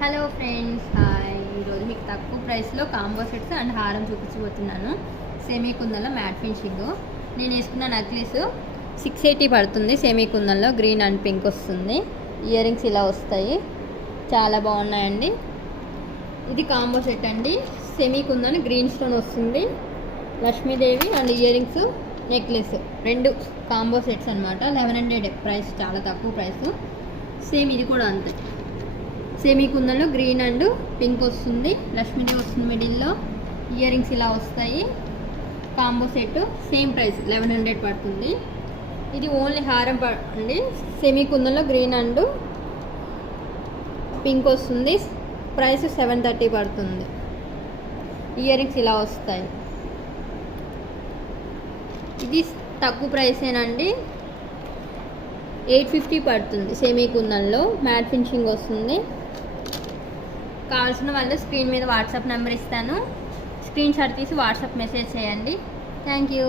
Hello friends, hi. ఈరోజు మీకు తక్కువ ప్రైస్లో కాంబో సెట్స్ అండ్ హారం చూపించబోతున్నాను. సెమీ కుందన్లో మ్యాట్ ఫినిషింగ్. నేను వేసుకున్న నెక్లెస్ 680 పడుతుంది. సెమీ కుందన్లో గ్రీన్ అండ్ పింక్ వస్తుంది. ఇయర్ రింగ్స్ ఇలా వస్తాయి, చాలా బాగున్నాయండి. ఇది కాంబో సెట్ అండి. సెమీ కుందన్ గ్రీన్ స్టోన్ వస్తుంది, Lakshmidevi and earrings necklace రెండు కాంబో సెట్స్ అనమాట. 1100 ప్రైస్, చాలా తక్కువ ప్రైస్. సేమ్ ఇది కూడా అంతే. సెమీ కుందన్లో గ్రీన్ అండ్ పింక్ వస్తుంది, లక్ష్మీదేవి వస్తుంది మిడిల్లో, ఇయర్ రింగ్స్ ఇలా వస్తాయి. కాంబో సెట్ సేమ్ ప్రైస్ 1100 పడుతుంది. ఇది ఓన్లీ హారం అండి. సెమీ కుందన్లో గ్రీన్ అండ్ పింక్ వస్తుంది, ప్రైస్ 730 పడుతుంది. ఇయర్ రింగ్స్ ఇలా వస్తాయి. ఇది తక్కువ ప్రైసేనండి, 850 పడుతుంది. సెమీ కుందన్లో మ్యాట్ ఫినిషింగ్ వస్తుంది. కావాల్సిన వాళ్ళు స్క్రీన్ మీద వాట్సాప్ నెంబర్ ఇస్తాను, స్క్రీన్ షాట్ తీసి వాట్సాప్ మెసేజ్ చేయండి. Thank you.